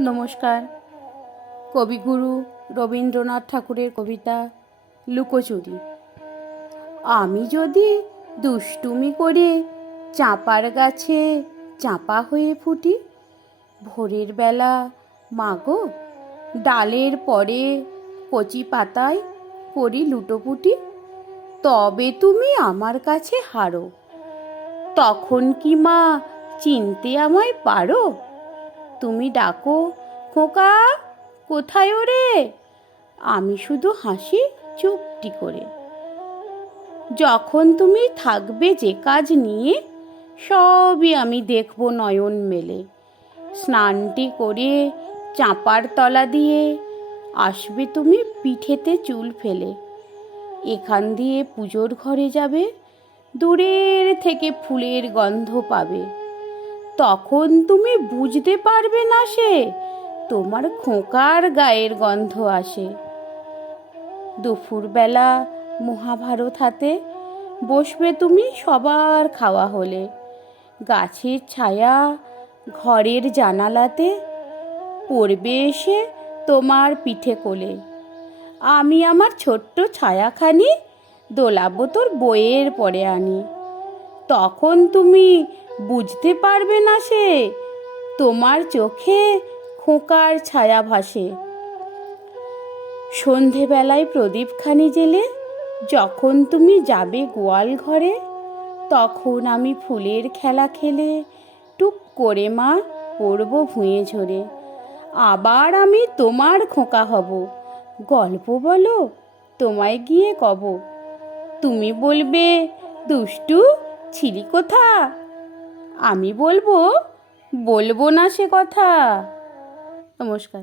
নমস্কার। কবিগুরু রবীন্দ্রনাথ ঠাকুরের কবিতা লুকোচুরি। আমি যদি দুষ্টুমি করে চাঁপার গাছে চাঁপা হয়ে ফুটি, ভোরের বেলা মাগো ডালের পরে কচি পাতায় করি লুটোপুটি, তবে তুমি আমার কাছে হারো। তখন কি মা চিনতে আমায় পারো? তুমি ডাকো, খোকা কোথায় ওরে? আমি শুধু হাসি চুপটি করে। যখন তুমি থাকবে যে কাজ নিয়ে, সবই আমি দেখব নয়ন মেলে। স্নানটি করে চাঁপার তলা দিয়ে আসবে তুমি পিঠেতে চুল ফেলে। এখান দিয়ে পুজোর ঘরে যাবে, দূরের থেকে ফুলের গন্ধ পাবে। তখন তুমি বুঝতে পারবে না সে তোমার খোকার গায়ের গন্ধ আসে। দুপুরবেলা মহাভারত হাতে বসবে তুমি সবার খাওয়া হলে। গাছের ছায়া ঘরের জানালাতে পড়বে এসে তোমার পিঠে কোলে। আমি আমার ছোট্ট ছায়াখানি দোলাবো তোর বইয়ের পরে আনি। তখন তুমি বুঝতে পারবে না সে তোমার চোখে খোকার ছায়া ভাসে। সন্ধেবেলায় প্রদীপখানি জেলে যখন তুমি যাবে গোয়াল ঘরে, তখন আমি ফুলের খেলা খেলে টুক করে মা পড়ব ভুঁয়ে ঝরে। আবার আমি তোমার খোকা হব, গল্প বলো তোমায় গিয়ে কব। তুমি বলবে দুষ্টু ছিলি কোথা, আমি বলবো না সে কথা। নমস্কার।